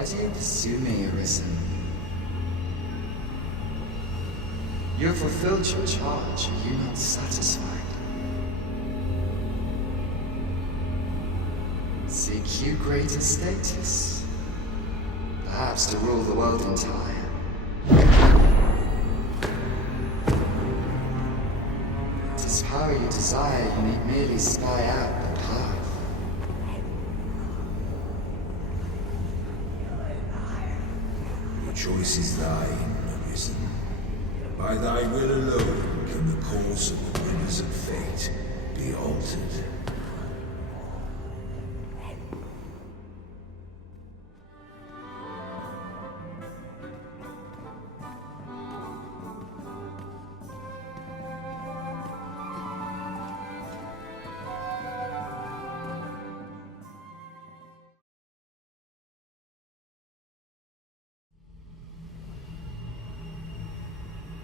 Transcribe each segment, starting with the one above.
Why do you pursue me, Arisen? You have fulfilled your charge, are you not satisfied? Seek you greater status? Perhaps to rule the world entire. It is power you desire, you need merely spy out the path. The choice is thine, Arisen. By thy will alone can the course of the rivers of fate be altered.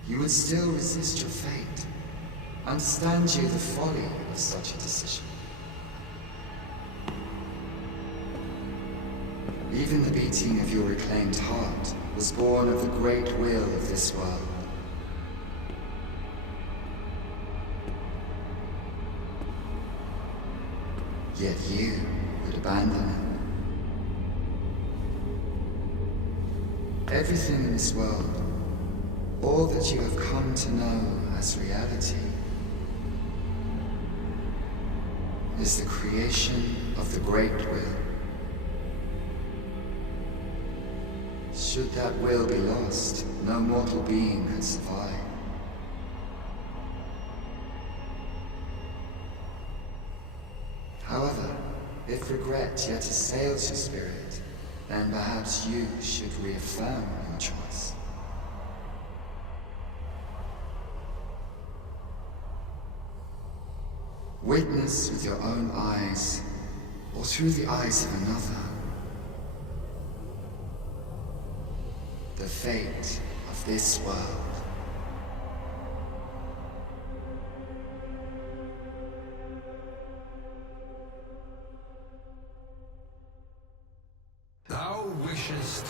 You would still resist your fate. Understand you the folly of such a decision. Even the beating of your reclaimed heart was born of the great will of this world. Yet you would abandon it. Everything in this world, all that you have come to know as reality, is the creation of the Great Will. Should that will be lost, no mortal being could survive. However, if regret yet assails your spirit, then perhaps you should reaffirm your choice. Witness with your own eyes, or through the eyes of another, the fate of this world. Thou wishest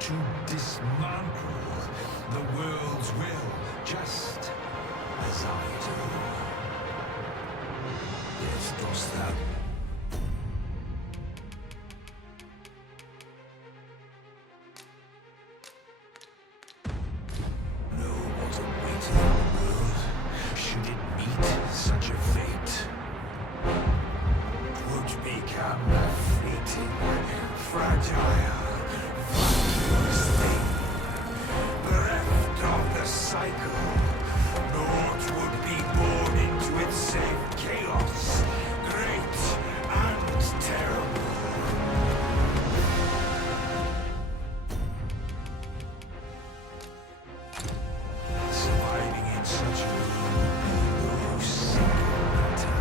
to dismantle the world's will, just as I do. Yes, dost thou? Know what awaited the world, should it meet such a fate? 'Twould become a fleeting, fragile, valueless thing, bereft of the cycle. Naught would be born into its save chaos, great and terrible. Surviving in such a world, no single matter.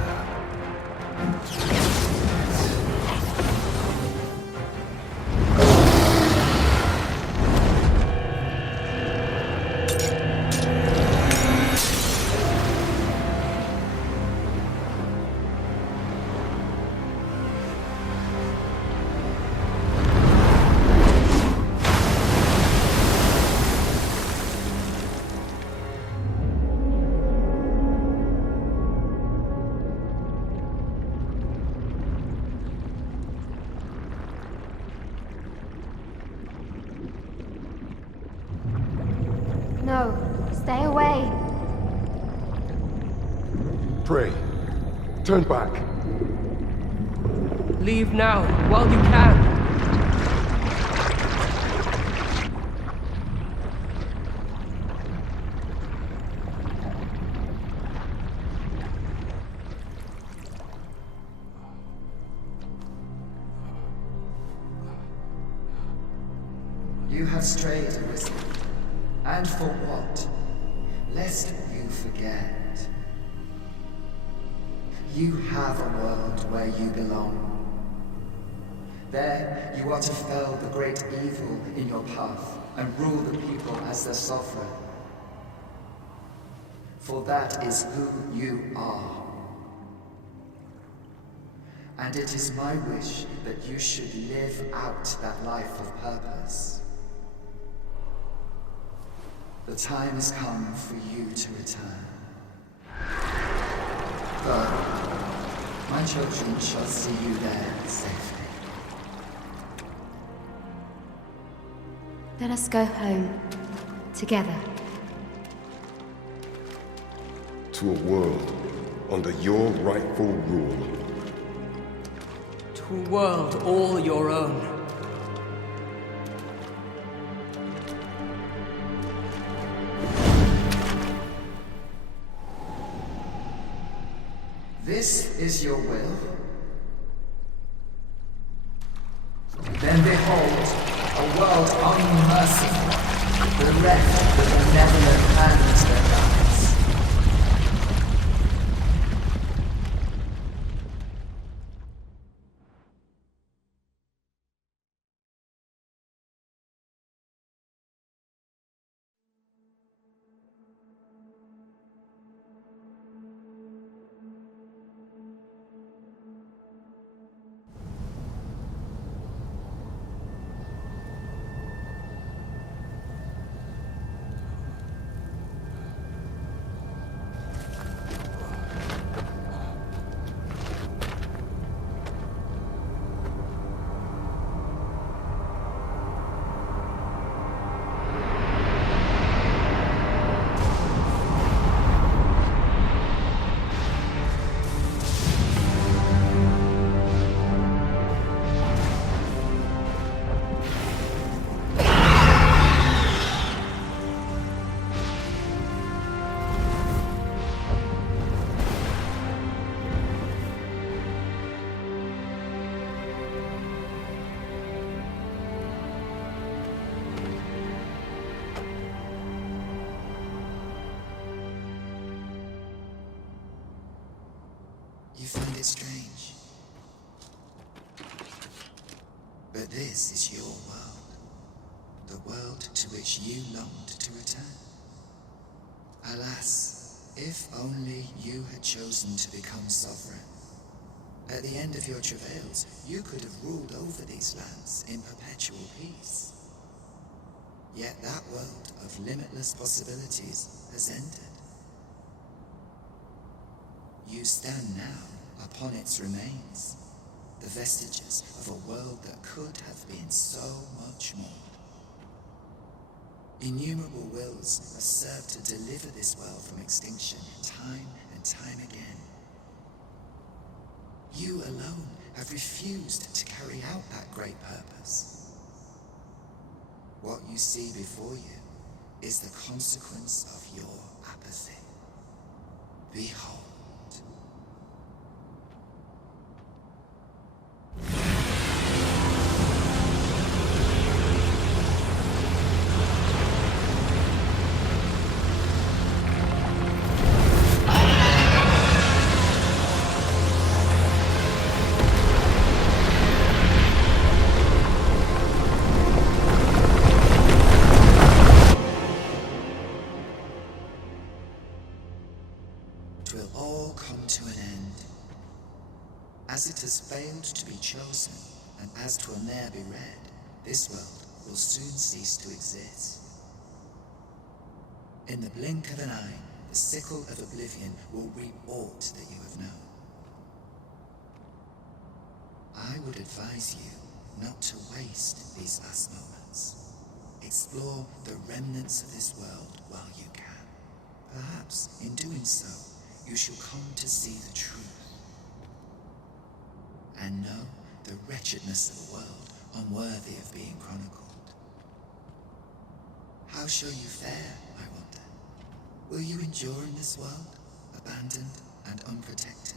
No, stay away. Pray. Turn back. Leave now, while you can. You have strayed, Arisen. And for what? Lest you forget. You have a world where you belong. There you are to fell the great evil in your path and rule the people as their sovereign. For that is who you are. And it is my wish that you should live out that life of purpose. The time has come for you to return. Go. My children shall see you there safely. Let us go home. Together. To a world under your rightful rule. To a world all your own. This is your will? Then behold, a world unmerciful, bereft the benevolent hands that guides. You find it strange. But this is your world. The world to which you longed to return. Alas, if only you had chosen to become sovereign. At the end of your travails, you could have ruled over these lands in perpetual peace. Yet that world of limitless possibilities has ended. You stand now upon its remains, the vestiges of a world that could have been so much more. Innumerable wills have served to deliver this world from extinction time and time again. You alone have refused to carry out that great purpose. What you see before you is the consequence of your apathy. Behold. As it has failed to be chosen, and as 'twill ne'er be read, this world will soon cease to exist. In the blink of an eye, the sickle of oblivion will reap aught that you have known. I would advise you not to waste these last moments. Explore the remnants of this world while you can. Perhaps, in doing so, you shall come to see the truth. And know the wretchedness of a world unworthy of being chronicled. How shall you fare, I wonder? Will you endure in this world, abandoned and unprotected?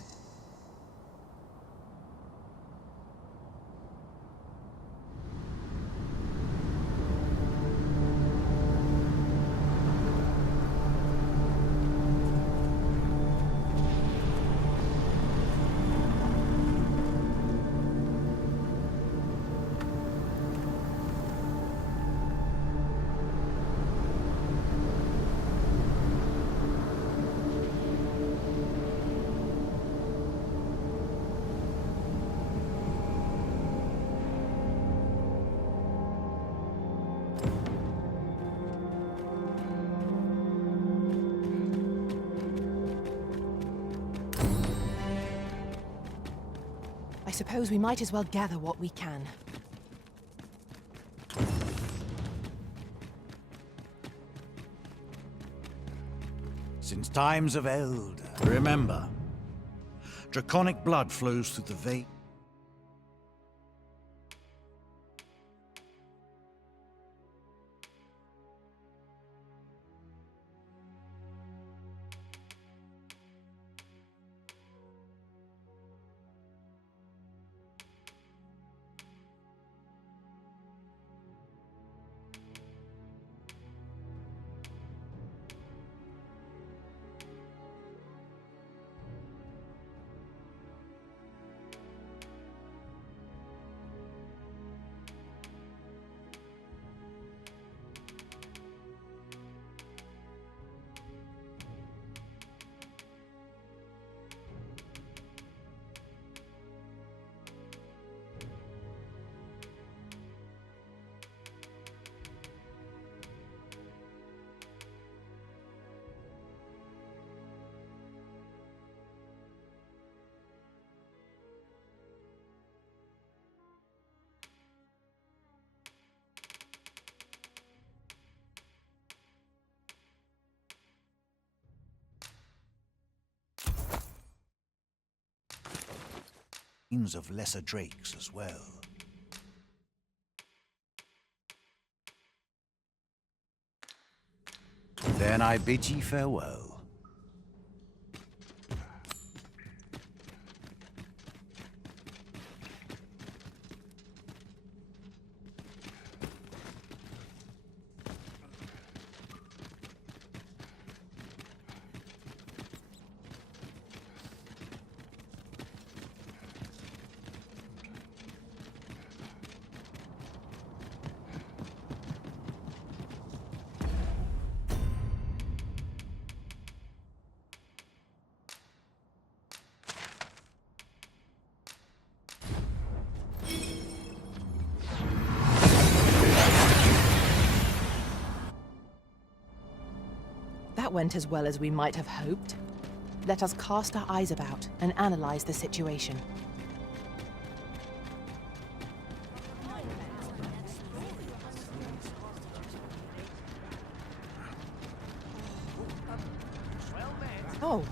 suppose we might as well gather what we can. Since times of eld, remember, draconic blood flows through the vein. Of lesser drakes as well. Then I bid ye farewell. That went as well as we might have hoped. Let us cast our eyes about and analyze the situation. Oh,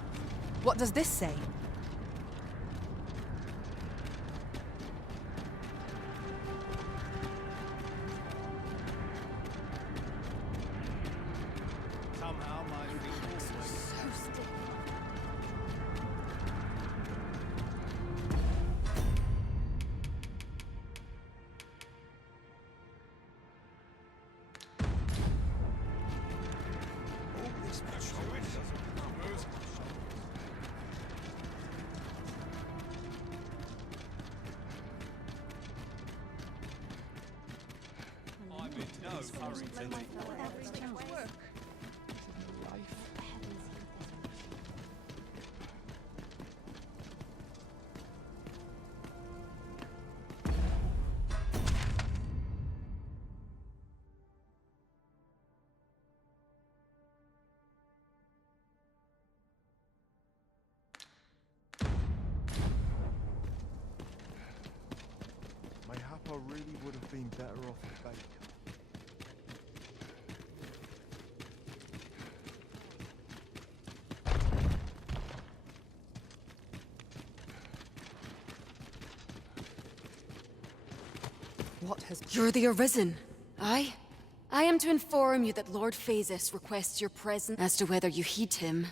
what does this say? I really would have been better off a baker. What has... You're the Arisen. I am to inform you that Lord Phasis requests your presence as to whether you heed him.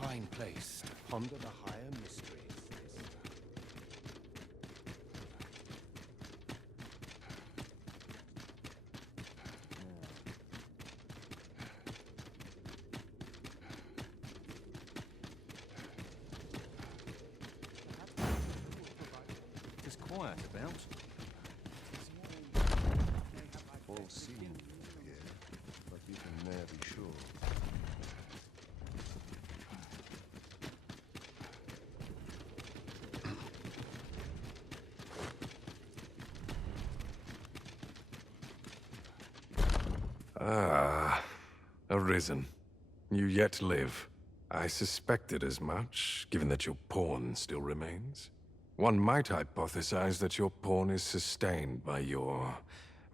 Fine place to ponder the higher mysteries. It's quiet about. All seen here, but you can never be sure. Ah, Arisen. You yet live. I suspected as much, given that your pawn still remains. One might hypothesize that your pawn is sustained by your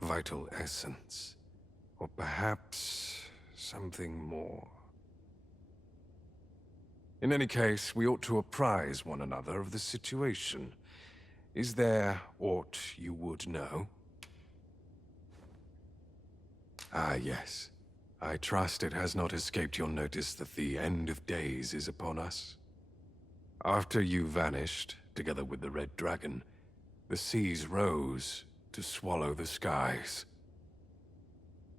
vital essence. Or perhaps something more. In any case, we ought to apprise one another of the situation. Is there aught you would know? Ah, yes. I trust it has not escaped your notice that the end of days is upon us. After you vanished, together with the Red Dragon, the seas rose to swallow the skies.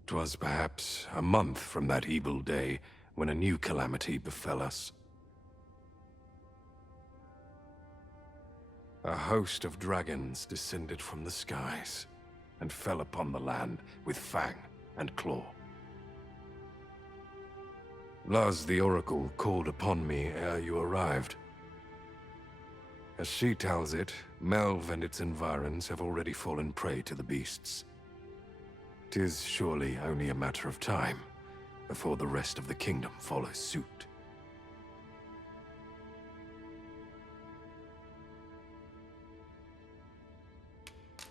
'Twas perhaps a month from that evil day when a new calamity befell us. A host of dragons descended from the skies and fell upon the land with fang and claw. Laz the Oracle called upon me ere you arrived. As she tells it, Melve and its environs have already fallen prey to the beasts. 'Tis surely only a matter of time before the rest of the kingdom follows suit.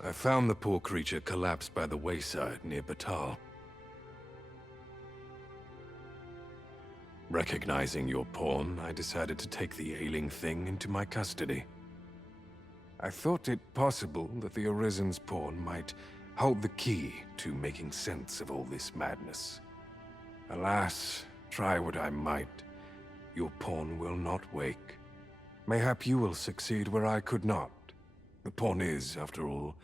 I found the poor creature collapsed by the wayside near Batal. Recognizing your pawn, I decided to take the ailing thing into my custody. I thought it possible that the Arisen's pawn might hold the key to making sense of all this madness. Alas, try what I might, your pawn will not wake. Mayhap you will succeed where I could not. The pawn is, after all,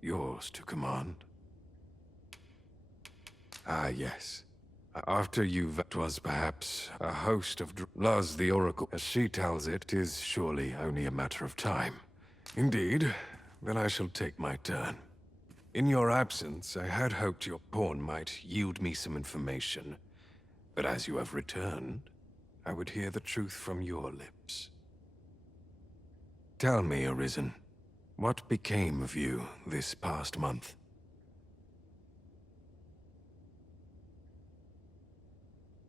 yours to command. Ah, yes. After was perhaps a host of Laz the Oracle. As she tells it, 'tis surely only a matter of time. Indeed, then I shall take my turn. In your absence, I had hoped your pawn might yield me some information. But as you have returned, I would hear the truth from your lips. Tell me, Arisen, what became of you this past month?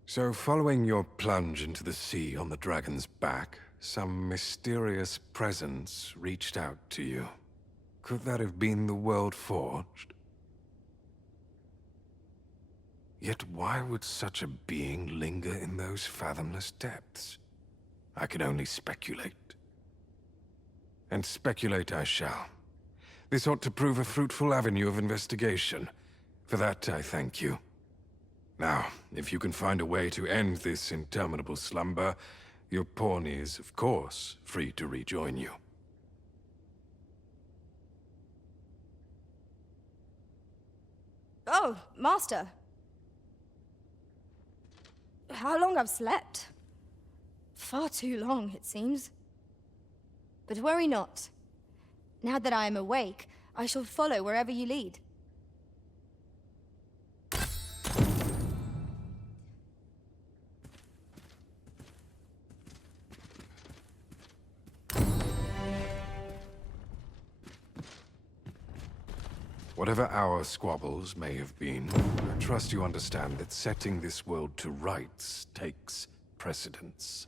So, following your plunge into the sea on the dragon's back, some mysterious presence reached out to you. Could that have been the World Forged? Yet why would such a being linger in those fathomless depths? I can only speculate. And speculate I shall. This ought to prove a fruitful avenue of investigation. For that, I thank you. Now, if you can find a way to end this interminable slumber, your pawn is, of course, free to rejoin you. Oh, Master. How long I've slept? Far too long, it seems. But worry not. Now that I am awake, I shall follow wherever you lead. Whatever our squabbles may have been, I trust you understand that setting this world to rights takes precedence.